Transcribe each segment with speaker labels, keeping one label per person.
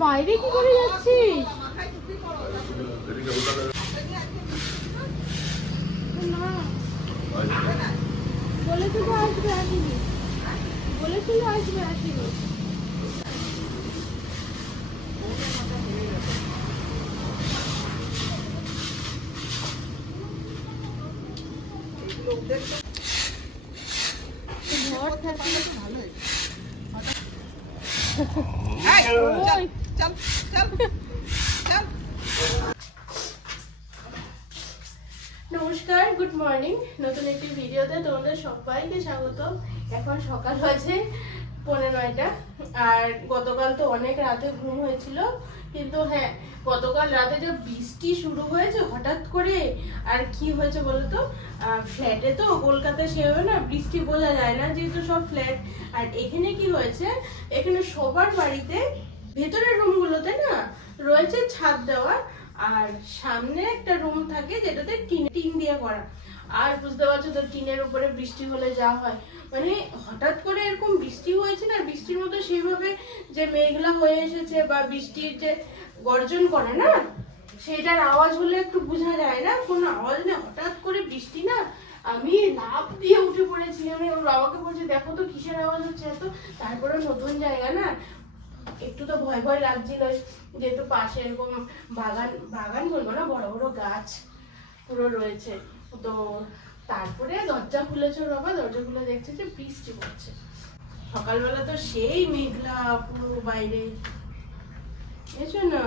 Speaker 1: বাইরে কি করে যাচ্ছিস? বলেছিল আসবে আসিনি। বলেছিল আসবে আসিনি। নমস্কার গুড মর্নিং নতুন একটি ভিডিওতে তোমাদের সবাইকে স্বাগত এখন সকাল হয়েছে পনেরো নয়টা আর গতকাল তো অনেক রাতে ঘুম হয়েছিল। কিন্তু হ্যাঁ গতকাল রাতে যে বৃষ্টি শুরু হয়েছে হঠাৎ করে, আর কি হয়েছে বলতো? ফ্ল্যাটে তো কলকাতায় সেভাবে না বৃষ্টি বোঝা যায় না, যেহেতু সব ফ্ল্যাট আর এখানে কি হয়েছে? এখানে সবার বাড়িতে ভেতরের রুমগুলোতে না রয়েছে ছাদ দেওয়া, আর সামনে একটা রুম থাকে যেটাতে টিন টিন দিয়ে করা। আর বুঝতে পারছ তো, টিনের উপরে বৃষ্টি হলে যা হয়। মানে হঠাৎ করে এরকম বৃষ্টি হয়েছে না? বৃষ্টির মতো সেইভাবে যে মেঘলা হয়ে এসেছে বা বৃষ্টির যে গর্জন করে না, সেটার আওয়াজ হলে একটু বোঝা যায় না? কোনো আওয়াজ নেই হঠাৎ করে বৃষ্টি না? আমি লাভ দিয়ে উঠে পড়েছি। আমি ওর বাবাকে বলছি, দেখো তো কিসের আওয়াজ হচ্ছে এত? তারপরে নতুন জায়গা না? একটু তো ভয় ভয় লাগছিল যেহেতু পাশে এরকম বাগান বাগান বলব না, বড় বড় গাছ পুরো রয়েছে। তো তারপরে দরজা খুলেছে বাবা দরজা খুলে দেখছে যে বৃষ্টি পড়ছে। সকালবেলা তো সেই মেঘলা পুরো বাইরে। বুঝছ না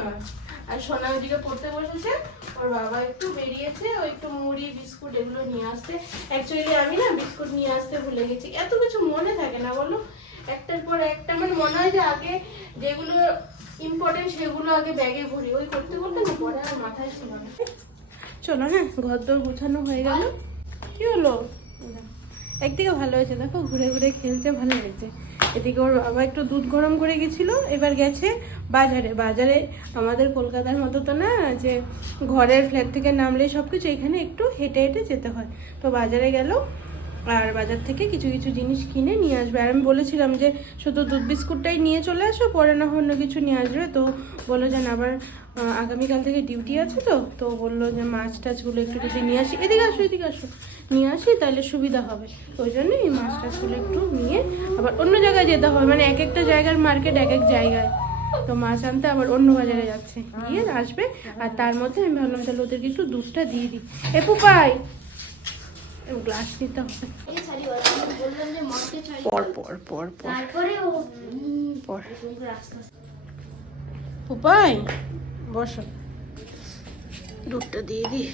Speaker 1: আর সোনা ওদিকে পড়তে বসেছে ওর বাবা একটু বেরিয়েছে ও একটু মুড়ি বিস্কুট এগুলো নিয়ে আসতে। অ্যাকচুয়ালি আমি না বিস্কুট নিয়ে আসতে ভুলে গেছি। এত কিছু মনে থাকে না বলো? একটার পর একটা মানে মনে হয় যে আগে যেগুলো ইম্পর্টেন্ট সেগুলো আগে ব্যাগে ভরি। ওই করতে করতে না পরে আর মাথায় ছিল না। চলো হ্যাঁ ঘর দর গোছানো হয়ে গেল। কি হলো? একদিকে ভালো হয়েছে, দেখো ঘুরে ঘুরে খেলছে, ভালো হয়েছে। এদিকে ওর বাবা একটু দুধ গরম করে গেছিল, এবার গেছে বাজারে। বাজারে আমাদের কলকাতার মতো তো না, যে ঘরের ফ্ল্যাট থেকে নামলে সব কিছু এখানে একটু হেঁটে হেঁটে যেতে হয়। তো বাজারে গেল, আর বাজার থেকে কিছু কিছু জিনিস কিনে নিয়ে আসবে। আর আমি বলেছিলাম যে, শুধু দুধ বিস্কুটটাই নিয়ে চলে আসো, পরে না অন্য কিছু নিয়ে আসবে। তো বলল যে আবার আগামীকাল থেকে ডিউটি আছে তো। তো বলল যে, মাছ টাছগুলো একটু কিছু নিয়ে আসি। এদিকে আসো এদিকে আসো। নিয়ে আসি তাহলে সুবিধা হবে। ওই জন্য এই মাছ টাছগুলো একটু নিয়ে আবার অন্য জায়গায় যেতে হবে। মানে এক একটা জায়গার মার্কেট এক এক জায়গায়। তো মাছ আনতে আবার অন্য বাজারে যাচ্ছে। গিয়ে আসবে আর তার মধ্যে আমি ভাবলাম তাহলে ওদেরকে একটু দুধটা দিয়ে দিই। এপু পাই গ্লাস নিতে হবে। পর পর পর পর। বসো। দুধটা দিয়ে দিই।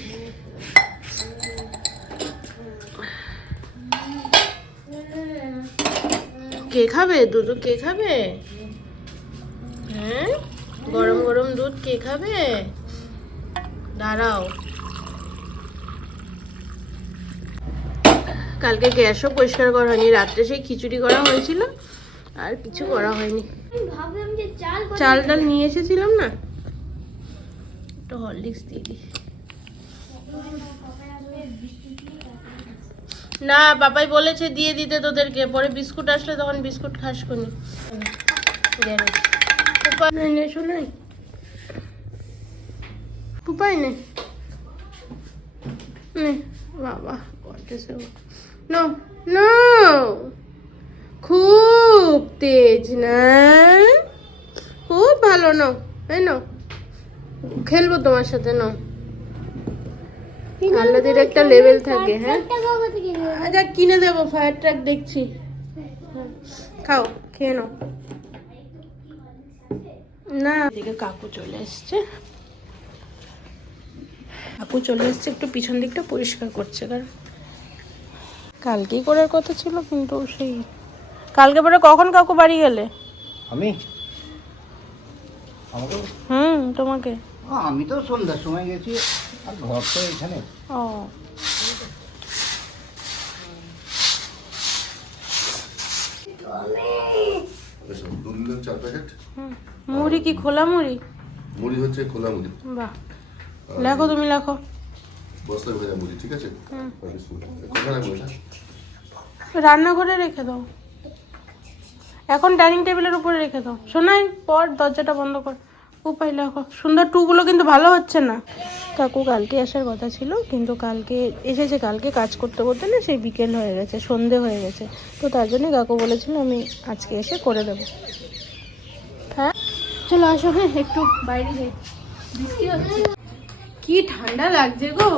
Speaker 1: কে খাবে? দুধ কে খাবে? হ্যাঁ? গরম গরম দুধ কে খাবে? দাঁড়াও। কালকে গ্যাসও পরিষ্কার করা হয়নি। রাত্রে সেই খিচুড়ি করা হয়েছিল আর কিছু করা হয়নি।
Speaker 2: চাল
Speaker 1: ডাল নিয়ে এসেছিলাম না? একটু হরলিক্স দিয়ে দিই। না, বাবাই বলেছে দিয়ে দিতে তোদেরকে। পরে বিস্কুট আসলে তখন বিস্কুট খাস কোনি উপায় নে বাবা খুব তেজ না? খুব ভালো নাও এই নাও খেলব তোমার সাথে নাও আল্লাদের একটা লেভেল থাকে হ্যাঁ? আচ্ছা কিনে দেবো ফায়ার ট্রাক দেখছি। খাও খেয়ে নাও। না। এদিকে কাকু চলে এসছে। কাকু চলে এসছে একটু পিছন দিকটা পরিষ্কার করছে কারণ কালকেই করার কথা ছিল কিন্তু সেই কালকে পরে কখন কাকু বাড়ি গেলে?
Speaker 3: আমি? আমাকে?
Speaker 1: হুম তোমাকে।
Speaker 3: আমি তো সন্ধ্যার সময় গেছি। আর ঘর তো এখানে।
Speaker 1: ও। মুড়ি কি খোলা মুড়ি?
Speaker 4: মুড়ি হচ্ছে খোলা মুড়ি।
Speaker 1: বাহ। লেখো তুমি লেখো।
Speaker 4: বস্তায় ভেজা মুড়ি ঠিক আছে?
Speaker 1: রান্নাঘরে রেখে দাও। এখন ডাইনিং টেবিলের উপরে রেখে দাও। শোনাই পর দরজাটা বন্ধ কর। উপায় লেখো। সুন্দর টুগুলো কিন্তু ভালো হচ্ছে না। কাকু কালকে আসার কথা ছিল, কিন্তু কালকে এসেছে, কালকে কাজ করতে করতে না সেই বিকেল হয়ে গেছে, সন্ধে হয়ে গেছে। তো তার জন্য কাকু বলেছিল, আমি আজকে এসে করে দেবো। হ্যাঁ? চলো আসো হ্যাঁ একটু বাইরে কি ঠান্ডা লাগছে গো।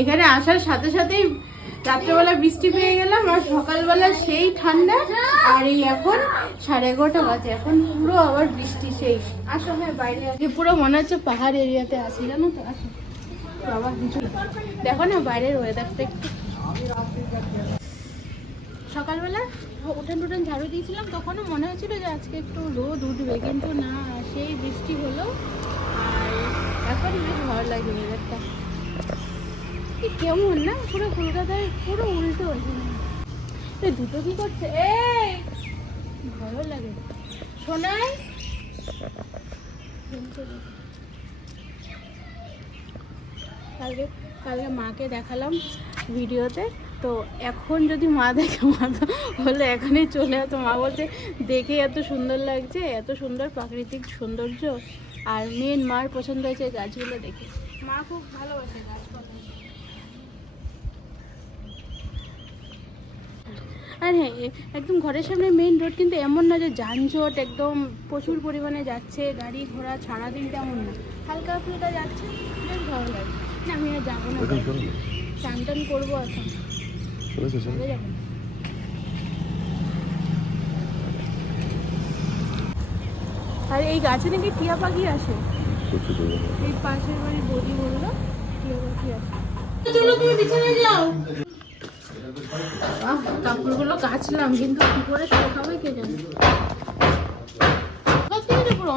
Speaker 1: এখানে আসার সাথে সাথেই রাত্রেবেলা বৃষ্টি পেয়ে গেলাম, আর সকালবেলা সেই ঠান্ডা, আর এই এখন সাড়ে এগারোটা বাজে। এখন পুরো আবার বৃষ্টি সেই। আসো হ্যাঁ বাইরে পুরো মনে হচ্ছে পাহাড় এরিয়াতে আছি, জানো তো? আসো। দেখো না বাইরের ওয়েদারটা একটু। সকালবেলা উঠান টুঠান ঝাড়ু দিয়েছিলাম, তখনও মনে হচ্ছিল যে আজকে একটু রোদ উঠবে, কিন্তু না, সেই বৃষ্টি হলো। আর এখন বেশ ভালো লাগে ওয়েদারটা কেমন না, পুরো কলকাতায় পুরো উল্টো। এই দুটো কি করছে? এই, ভালো লাগে। শোনাই কালকে কালকে মাকে দেখালাম ভিডিওতে। তো এখন যদি মা দেখে, মা তো হলে এখানেই চলে আসতো মা বলছে, দেখে এত সুন্দর লাগছে, এত সুন্দর প্রাকৃতিক সৌন্দর্য। আর মেন মার পছন্দ হয়েছে গাছগুলো দেখে। মা খুব ভালোবাসে আর হ্যাঁ একদম ঘরের সামনে মেইন রোড কিন্তু এমন না যে যানজট একদম প্রচুর পরিমাণে যাচ্ছে, গাড়ি ঘোড়া সারাদিন তেমন না। হালকা ফুলকা যাচ্ছে, বেশ ভালো লাগে না আমি আর যাব না। চান টান করব এখন। এই গাছে নাকি টিয়া পাখি আসে। এই পাশের বাড়ির বৌদি বলল টিয়া পাখি আসে। চলো তুমি বিছানায় যাও। আহ, কাপড়গুলো কাচলাম কিন্তু কি করে শুকাবে কে জানে?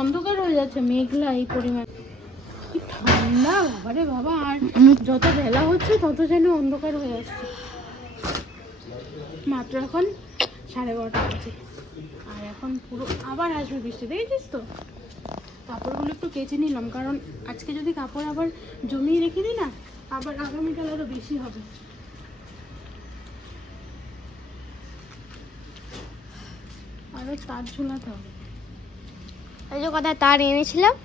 Speaker 1: অন্ধকার হয়ে যাচ্ছে মেঘলা এই পরিমাণ। কি ঠান্ডা বাবারে বাবা যত বেলা হচ্ছে তত যেন অন্ধকার হয়ে আসছে। মাত্র এখন সাড়ে বারোটা বাজে। আর এখন পুরো আবার আসবে বৃষ্টি দেখেছিস তো? কাপড়গুলো একটু কেচে নিলাম কারণ আজকে যদি কাপড় আবার জমিয়ে রেখে দিই না আবার আগামীকাল আরও বেশি হবে। আরও তার ঝুলাতে হবে।
Speaker 2: ওই যে কথা তার এনেছিলাম?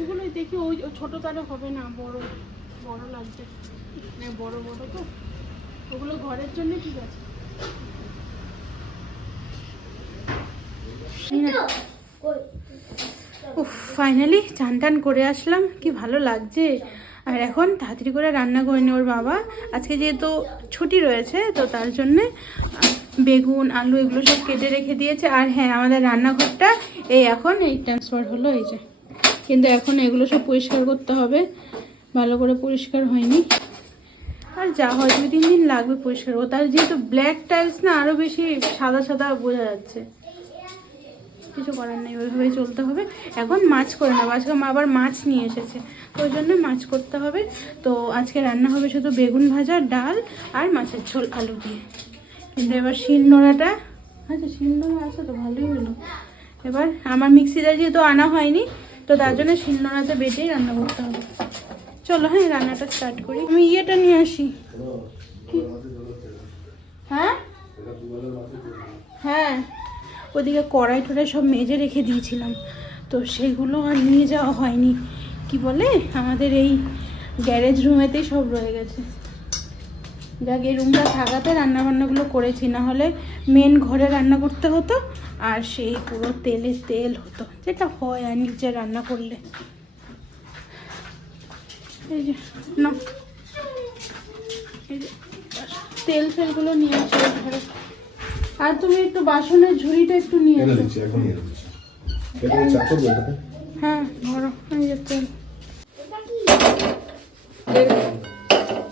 Speaker 1: ওগুলোই দেখি ওই ওই ছোটো তারে হবে না বড়। বড় লাগছে মানে বড় বড় তো। ওগুলো ঘরের জন্য ঠিক আছে। ফাইনালি চান টান করে আসলাম। কি ভালো লাগছে। আর এখন তাড়াতাড়ি করে রান্না করে নি ওর বাবা। আজকে যেহেতু ছুটি রয়েছে তো তার জন্যে বেগুন আলু এগুলো সব কেটে রেখে দিয়েছে। আর হ্যাঁ আমাদের রান্নাঘরটা এই এখন এই ট্রান্সফার হলো এই যে। কিন্তু এখন এগুলো সব পরিষ্কার করতে হবে। ভালো করে পরিষ্কার হয়নি। আর যা হয় দুই, তিন দিন লাগবে পরিষ্কার। ও তার যেহেতু ব্ল্যাক টাইলস না আরও বেশি সাদা সাদা বোঝা যাচ্ছে। কিছু করার নেই, ওইভাবেই চলতে হবে। এখন মাছ করে নেব আজকে মা আবার মাছ নিয়ে এসেছে। ওই জন্য মাছ করতে হবে। তো আজকে রান্না হবে শুধু বেগুন ভাজা, ডাল আর মাছের ঝোল আলু দিয়ে। কিন্তু এবার শিল নোড়াটা আচ্ছা শিল নোড়া আছে তো, ভালোই হলো। এবার আমার মিক্সিটা যেহেতু আনা হয়নি, তো তার জন্য শিল নোড়াতে বেটেই রান্না করতে হবে। চলো হ্যাঁ রান্নাটা স্টার্ট করি। আমি ইয়েটা নিয়ে আসি। হ্যাঁ? হ্যাঁ। ওদিকে কড়াই টড়াই সব মেজে রেখে দিয়েছিলাম। তো সেগুলো আর নিয়ে যাওয়া হয়নি। কি বলে? আমাদের এই গ্যারেজ রুমেতেই সব রয়ে গেছে। যাক, এই রুমটা থাকাতে রান্না বান্নাগুলো করেছি। না হলে মেন ঘরে রান্না করতে হতো, আর সেই পুরো তেলে তেল হতো। যেটা হয় আর নিচে রান্না করলে। এই যে না তেল ফেলগুলো নিয়ে আসো ঘরে আর তুমি একটু বাসনের ঝুড়িটা একটু নিয়ে এসো? হ্যাঁ ধরো আমি যে তেল।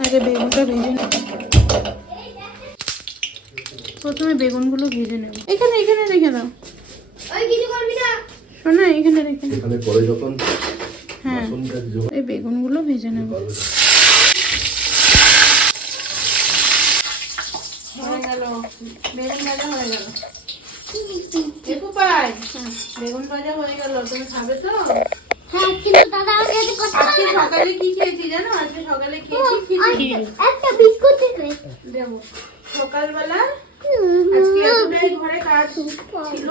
Speaker 1: আগে বেগুনটা ভেজে নেব। প্রথমে বেগুনগুলো ভেজে নেব। এখানে এখানে রেখে দাও।
Speaker 2: ওই না।
Speaker 1: শোনা এখানে রেখে দাও।
Speaker 4: এখানে পরে যখন
Speaker 1: হ্যাঁ। এই বেগুনগুলো ভেজে নেব। হয়ে গেল। বেগুন ভাজা হয়ে গেল। দেখো পাই বেগুন ভাজা হয়ে গেল। তুমি খাবে তো?
Speaker 2: হ্যাঁ কিন্তু দাদা আমাকে একটা কথা
Speaker 1: আজকে সকালে কি খেয়েছি জানো? আজকে সকালে খেয়েছি
Speaker 2: একটা বিস্কুট
Speaker 1: দেবো। সকালবেলা আজকে এতটাই ঘরে কাজ ছিল।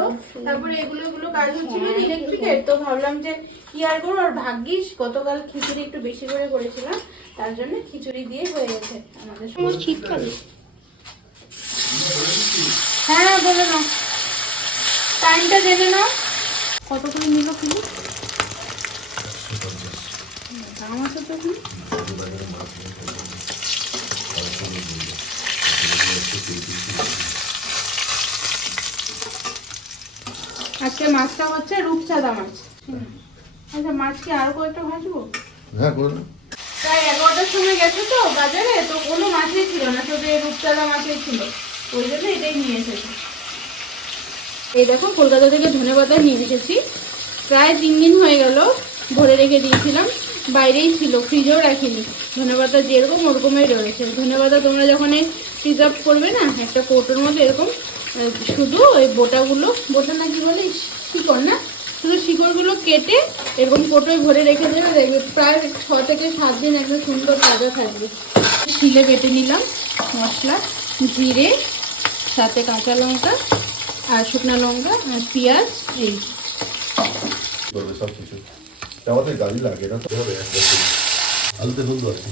Speaker 1: তারপরে এগুলো এগুলো কাজ হচ্ছিল ইলেকট্রিকের তো ভাবলাম যে কি আর করব? আর ভাগ্যিস গতকাল খিচুড়ি একটু বেশি করে করেছিলাম। তার জন্য খিচুড়ি দিয়ে হয়ে গেছে আমাদের সময়
Speaker 2: শীতকালে।
Speaker 1: হ্যাঁ বলে নাও। টাইমটা জেনে নাও। কত করে নিল কিলো? দাম আছে তো এখানে? আজকে মাছটা হচ্ছে রূপচাঁদা মাছ। আচ্ছা মাছ কি আরও কয়েকটা ভাজবো?
Speaker 4: হ্যাঁ করে না
Speaker 1: প্রায় এগারোটার সময় গেছে তো বাজারে তো কোনো মাছই ছিল না শুধু এই রূপচাঁদা মাছই ছিল। ওই জন্য এটাই নিয়ে এসেছি। এই দেখো কলকাতা থেকে ধনে পাতা নিয়ে এসেছি। প্রায় তিন দিন হয়ে গেল ভরে রেখে দিয়েছিলাম বাইরেই ছিল ফ্রিজেও রাখিনি। ধনে পাতা যেরকম, ওরকমই রয়েছে। ধনেপাতা তোমরা যখন এই প্রিজার্ভ করবে না, একটা কৌটোর মধ্যে এরকম শুধু ওই বোটাগুলো, বোটা না কি বলে শিকড় না? শুধু শিকড়গুলো কেটে এরকম কোটোয় ভরে রেখে দেবে, দেখবে প্রায় ছ থেকে সাত দিন একদম সুন্দর তাজা থাকবে। শিলে বেটে নিলাম মশলা, জিরে, সাথে কাঁচা লঙ্কা আর শুকনো লঙ্কা আর পেঁয়াজ, এই।
Speaker 4: আমাদের গাড়ি লাগে না। আলুতে বন্ধু আছে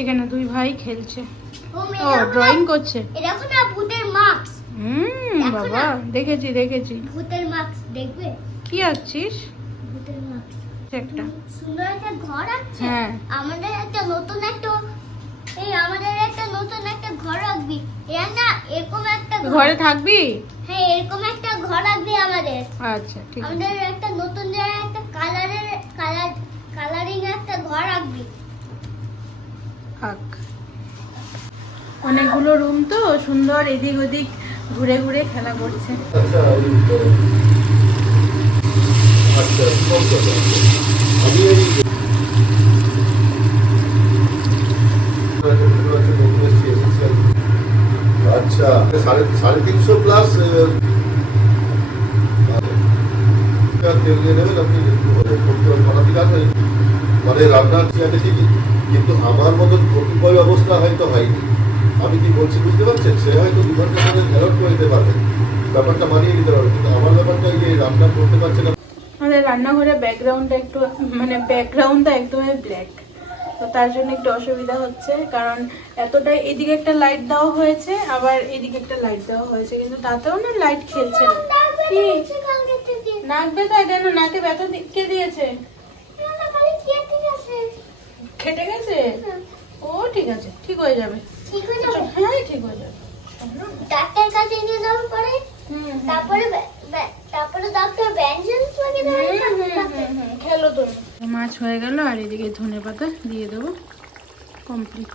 Speaker 1: এখানে দুই ভাই খেলছে।
Speaker 2: ও
Speaker 1: ড্রয়িং করছে।
Speaker 2: এরকম না ভূতের মাস্ক
Speaker 1: হুম বাবা দেখেছি দেখেছি।
Speaker 2: ভূতের মাস্ক দেখবে?
Speaker 1: কি আছিস?
Speaker 2: ভূতের
Speaker 1: একটা।
Speaker 2: সুন্দর একটা ঘর আছে?
Speaker 1: হ্যাঁ।
Speaker 2: আমাদের একটা নতুন একটা এই আমাদের একটা নতুন একটা ঘর রাখবি। এর না এরকম একটা ঘর।
Speaker 1: থাকবি?
Speaker 2: হ্যাঁ এরকম একটা ঘর রাখবি আমাদের।
Speaker 1: আচ্ছা ঠিক আছে।
Speaker 2: আমাদের একটা নতুন জায়গায় একটা কালারের কালার কালারিং একটা ঘর রাখবি।
Speaker 1: অনেকগুলো রুম তো সুন্দর এদিক ওদিক ঘুরে ঘুরে খেলা করছে
Speaker 4: আচ্ছা ওই তো আচ্ছা কম কথা আমি এই নতুন এসেছি এসেছি আচ্ছা সাড়ে তিনশো প্লাস তেল দিয়ে নেবেন, আপনি জানেন মানে রান্নার ঠিকই, কিন্তু আমার মতন কতিপয় অবস্থা হয়তো হয়নি। আমি কি বলছি বুঝতে পারছেন? সে হয়তো দু ঘণ্টা ধরে অ্যালট করে দিতে পারবে। ব্যাপারটা মানিয়ে নিতে পারবে। কিন্তু আমার ব্যাপারটা এই রান্না করতে পারছে না।
Speaker 1: আমাদের রান্নাঘরের ব্যাকগ্রাউন্ডটা একটু মানে ব্যাকগ্রাউন্ডটা একদমই ব্ল্যাক তো তার জন্য একটু অসুবিধা হচ্ছে কারণ এতটাই এদিকে একটা লাইট দেওয়া হয়েছে আবার এদিকে একটা লাইট দেওয়া হয়েছে কিন্তু তাতেও না লাইট খেলছে না। নাক ব্যথা কেন? নাকে ব্যথা কে দিয়েছে? খেটে গেছে? ও ঠিক আছে ঠিক হয়ে যাবে।
Speaker 2: ঠিক হয়ে যাবে?
Speaker 1: হ্যাঁ ঠিক হয়ে যাবে।
Speaker 2: ডাক্তার কাছে নিয়ে যাওয়ার পরে? তারপরে তারপরে ডাক্তার ব্যঞ্জন লাগে
Speaker 1: খেলো তুমি। মাছ হয়ে গেল আর এদিকে ধনে পাতা দিয়ে দেবো। কমপ্লিট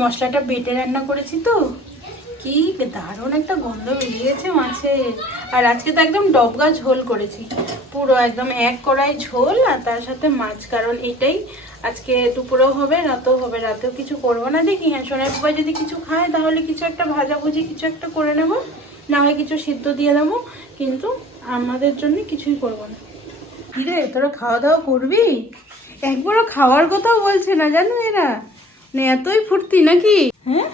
Speaker 1: মশলাটা বেটে রান্না করেছি তো। কি দারুণ একটা গন্ধ বেরিয়েছে মাছের আর আজকে তো একদম ডবগা ঝোল করেছি। পুরো একদম এক কড়াই ঝোল আর তার সাথে মাছ কারণ এটাই আজকে দুপুরেও হবে রাতেও হবে। রাতেও কিছু করব না দেখি। হ্যাঁ সোনার বাবা যদি কিছু খায় তাহলে কিছু একটা ভাজাভুজি কিছু একটা করে নেব। না হয় কিছু সিদ্ধ দিয়ে দেবো। কিন্তু আমাদের জন্য কিছুই করব না। কিরে তোরা খাওয়া দাওয়া করবি? একবারও খাওয়ার কথাও বলছে না জানো এরা? মানে এতই ফুর্তি নাকি? হ্যাঁ?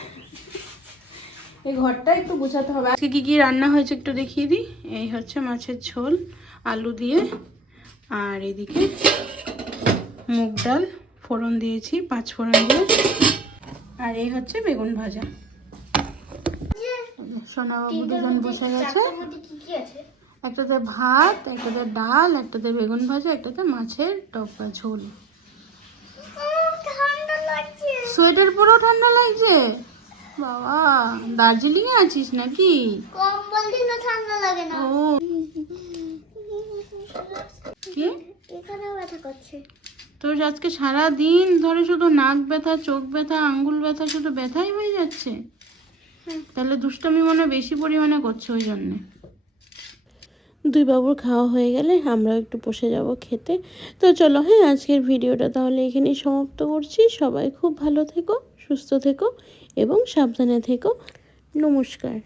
Speaker 1: এই ঘরটা একটু গোছাতে হবে। আজকে কি কি রান্না হয়েছে একটু দেখিয়ে দিই। এই হচ্ছে মাছের ঝোল আলু দিয়ে আর এদিকে মুগ ডাল ফোড়ন দিয়েছি পাঁচ ফোড়ন দিয়ে। আর এই হচ্ছে বেগুন ভাজা। সোনাবাবু দুজন বসে গেছে। একটাতে ভাত একটাতে ডাল একটাতে বেগুন ভাজা একটাতে মাছের টপকা ঝোল। সোয়েটার পরেও ঠান্ডা লাগছে? বাবা দার্জিলিং এ আছিস নাকি?
Speaker 2: কম্বল দিলে ঠান্ডা লাগে না।
Speaker 1: ও। কি?
Speaker 2: এখানেও ব্যথা করছে।
Speaker 1: তোর আজকে সারা দিন ধরে শুধু নাক ব্যথা চোখ ব্যথা আঙ্গুল ব্যথা শুধু ব্যথাই হয়ে যাচ্ছে? তাহলে দুষ্টমি মনে হয় বেশি পরিমাণে করছে ওই জন্যে। দুই বাবুর খাওয়া হয়ে গেলে আমরাও একটু বসে যাব খেতে। তো চলো হ্যাঁ আজকের ভিডিওটা তাহলে এখানেই সমাপ্ত করছি। সবাই খুব ভালো থেকো সুস্থ থেকো। এবং সাবধানে থেকো। নমস্কার।